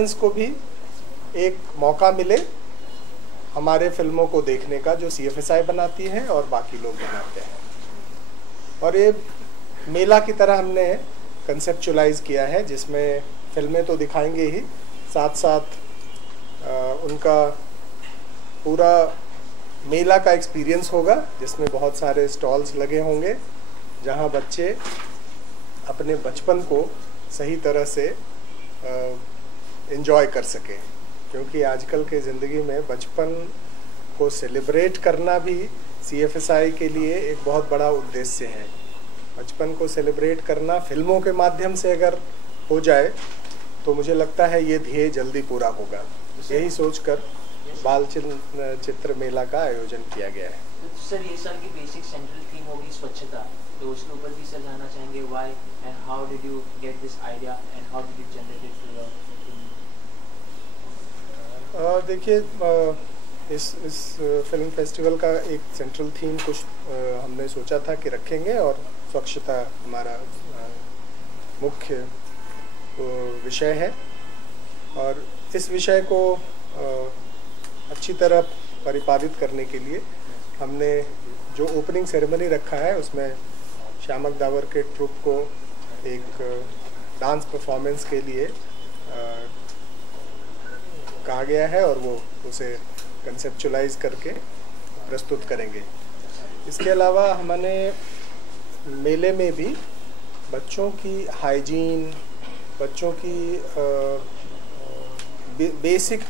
को भी एक मौका मिले हमारे फिल्मों को देखने का, जो CFSI बनाती है और बाकी लोग बनाते हैं। और ये मेला की तरह हमने कंसेप्चुलाइज किया है, जिसमें फिल्में तो दिखाएंगे ही, साथ साथ उनका पूरा मेला का एक्सपीरियंस होगा, जिसमें बहुत सारे स्टॉल्स लगे होंगे जहां बच्चे अपने बचपन को सही तरह से एंजॉय कर सकें। क्योंकि आजकल के ज़िंदगी में बचपन को सेलिब्रेट करना भी CFSI के लिए एक बहुत बड़ा उद्देश्य है। बचपन को सेलिब्रेट करना फिल्मों के माध्यम से अगर हो जाए तो मुझे लगता है ये ध्येय जल्दी पूरा होगा। यही सोचकर बाल चित्र मेला का आयोजन किया गया है। सर, ये साल की बेसिक सेंट्रल थीम होगी स्वच्छता, तो उसके ऊपर भी सर जानना चाहेंगे why and how did you get this idea and how did you generate it for your. देखिए, इस फिल्म फेस्टिवल का एक सेंट्रल थीम कुछ हमने सोचा था कि रखेंगे, और स्वच्छता हमारा मुख्य विषय है। और इस विषय को अच्छी तरह परिपालित करने के लिए हमने जो ओपनिंग सेरेमनी रखा है उसमें श्यामक दावर के ट्रुप को एक डांस परफॉर्मेंस के लिए कहा गया है, और वो उसे कंसेप्चुलाइज करके प्रस्तुत करेंगे। इसके अलावा हमने मेले में भी बच्चों की हाइजीन, बच्चों की बेसिक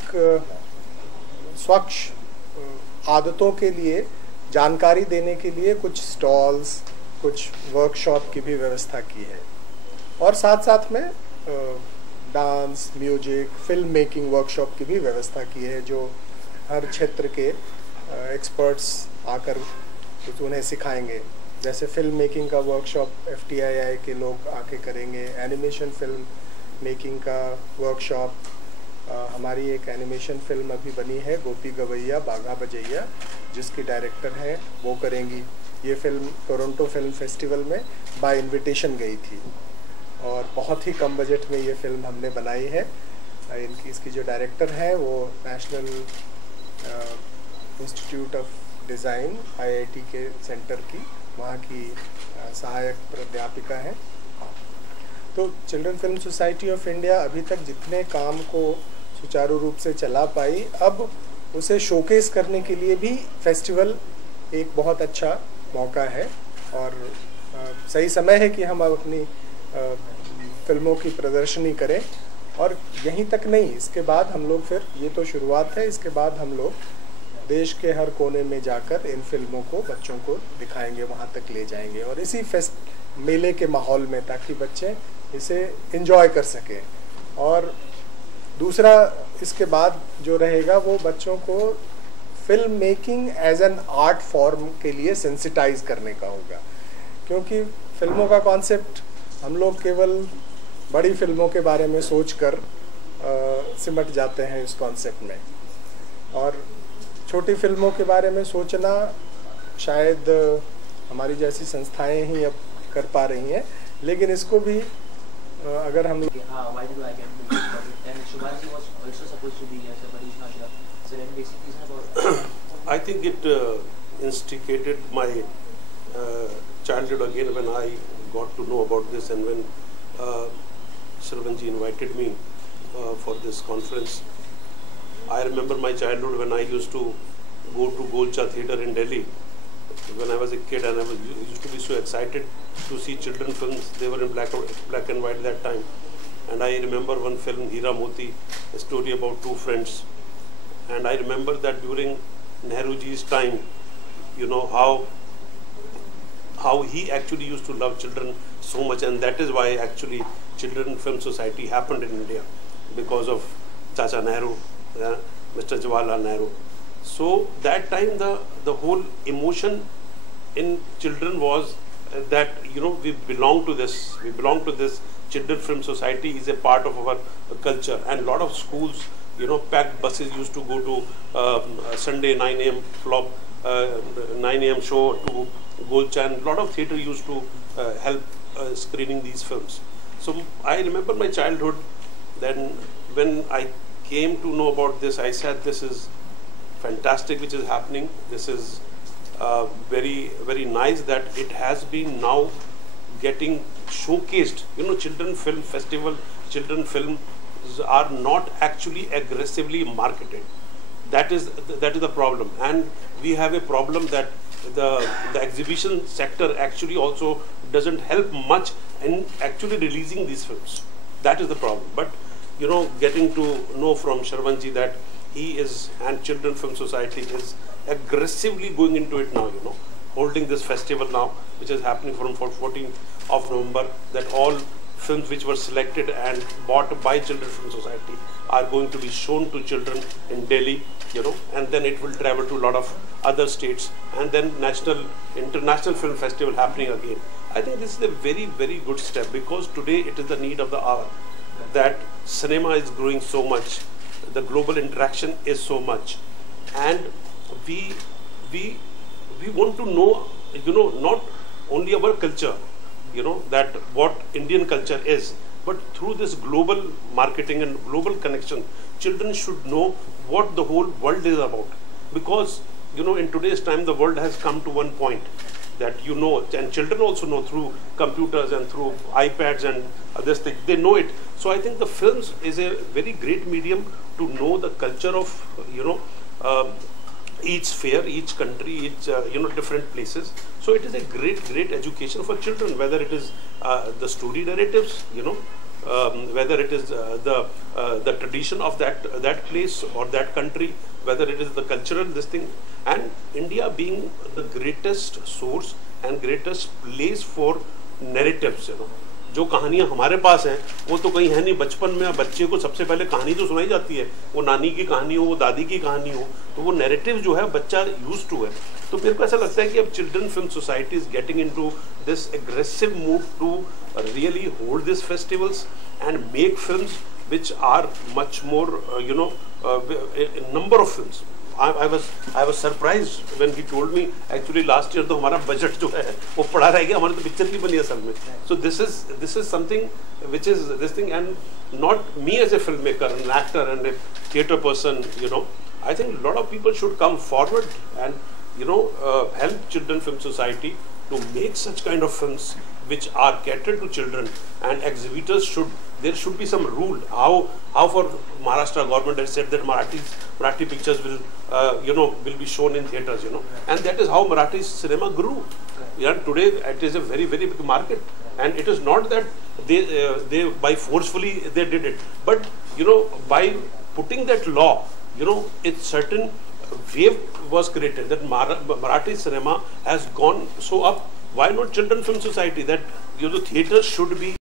स्वच्छ आदतों के लिए जानकारी देने के लिए कुछ स्टॉल्स, कुछ वर्कशॉप की भी व्यवस्था की है। और साथ साथ में dance, music, film making workshop की भी व्यवस्था की है, जो हर क्षेत्र के एक्सपर्ट्स आकर उन्हें सिखाएंगे। जैसे फिल्म मेकिंग का वर्कशॉप FTII के लोग आके करेंगे, एनिमेशन फिल्म मेकिंग का वर्कशॉप, हमारी एक एनिमेशन फिल्म अभी बनी है गोपी गवैया बाघा बजैया, जिसकी डायरेक्टर हैं वो करेंगी। ये फिल्म टोरंटो फिल्म फेस्टिवल में बाय इनविटेशन गई थी, और बहुत ही कम बजट में ये फिल्म हमने बनाई है। इसकी जो डायरेक्टर हैं वो national institute of design IIT के सेंटर की वहाँ की सहायक प्राध्यापिका हैं। तो children film society of India अभी तक जितने काम को सुचारू रूप से चला पाई, अब उसे शोकेस करने के लिए भी फेस्टिवल एक बहुत अच्छा मौका है। और सही समय है कि हम अब अपनी फिल्मों की प्रदर्शनी करें। और यहीं तक नहीं, इसके बाद हम लोग, फिर ये तो शुरुआत है, इसके बाद हम लोग देश के हर कोने में जाकर इन फिल्मों को बच्चों को दिखाएंगे, वहाँ तक ले जाएंगे, और इसी मेले के माहौल में, ताकि बच्चे इसे एंजॉय कर सकें। और दूसरा इसके बाद जो रहेगा वो बच्चों को film making as an art form के लिए सेंसिटाइज करने का होगा। क्योंकि फिल्मों का कॉन्सेप्ट हम लोग केवल बड़ी फिल्मों के बारे में सोचकर सिमट जाते हैं इस कॉन्सेप्ट में, और छोटी फिल्मों के बारे में सोचना शायद हमारी जैसी संस्थाएं ही अब कर पा रही हैं। लेकिन इसको भी अगर हम I think it instigated my childhood again when I got to know about this, and when Shravanji invited me for this conference. I remember my childhood when I used to go to Golcha Theatre in Delhi when I was a kid, and I used to be so excited to see children films. They were in black and white that time. And I remember one film, Hira Moti, a story about two friends. And I remember that during Nehruji's time, you know, how he actually used to love children so much, and that is why actually Children Film Society happened in India, because of Chacha Nehru, Mr. Jawaharlal Nehru. So that time the whole emotion in children was that, you know, we belong to this. Children Film Society is a part of our culture, and a lot of schools, you know, packed buses used to go to Sunday 9 AM flop, 9 AM show to Golcha, and a lot of theatre used to help screening these films. So I remember my childhood. Then when I came to know about this, I said this is fantastic which is happening. This is very, very nice that it has been now getting showcased. You know, children film festival, children films are not actually aggressively marketed. That is the problem, and we have a problem that the exhibition sector actually also doesn't help much in actually releasing these films. That is the problem. But you know, getting to know from Shravanji that he is, and Children Film Society is aggressively going into it now, you know, holding this festival now, which is happening from 14th of November, that all films which were selected and bought by Children Film Society are going to be shown to children in Delhi, you know, and then it will travel to a lot of other states, and then international film festival happening again. I think this is a very, very good step, because today it is the need of the hour, that cinema is growing so much, the global interaction is so much, and we want to know, you know, not only our culture, you know, that what Indian culture is, but through this global marketing and global connection, children should know what the whole world is about. Because, you know, in today's time, the world has come to one point that, you know, and children also know through computers and through iPads and this thing, they know it. So I think the films is a very great medium to know the culture of, you know, each sphere, each country, each, you know, different places. So it is a great education for children, whether it is the story narratives, you know, whether it is the tradition of that place or that country, whether it is the cultural this thing, and India being the greatest source and greatest place for narratives, you know. जो कहानियाँ हमारे पास हैं वो तो कहीं है नहीं. बचपन में बच्चे को सबसे पहले कहानी जो सुनाई जाती है, वो नानी की कहानी हो, वो दादी की कहानी हो, तो वो नैरेटिव जो है बच्चा यूज्ड टू है. तो मेरे को ऐसा लगता है कि अब children film society is getting into this aggressive move to really hold these festivals and make films which are much more, you know, a number of films. I was surprised when he told me actually last year तो हमारा budget जो है वो पड़ा रह गया, हमारे तो पिक्चर नहीं बनी असल में. So this is something which is this thing, and not me as a filmmaker, an actor and a theatre person, you know. I think a lot of people should come forward and, you know, help Children Film Society to make such kind of films which are catered to children, and exhibitors there should be some rule how for Maharashtra government has said that Marathi pictures will you know, will be shown in theaters, you know, and that is how Marathi cinema grew. Yeah, today it is a very, very big market, and it is not that they by forcefully they did it, but you know, by putting that law, you know, it's certain wave was created that Marathi cinema has gone so up. Why not Children Film Society, that, you know, theaters should be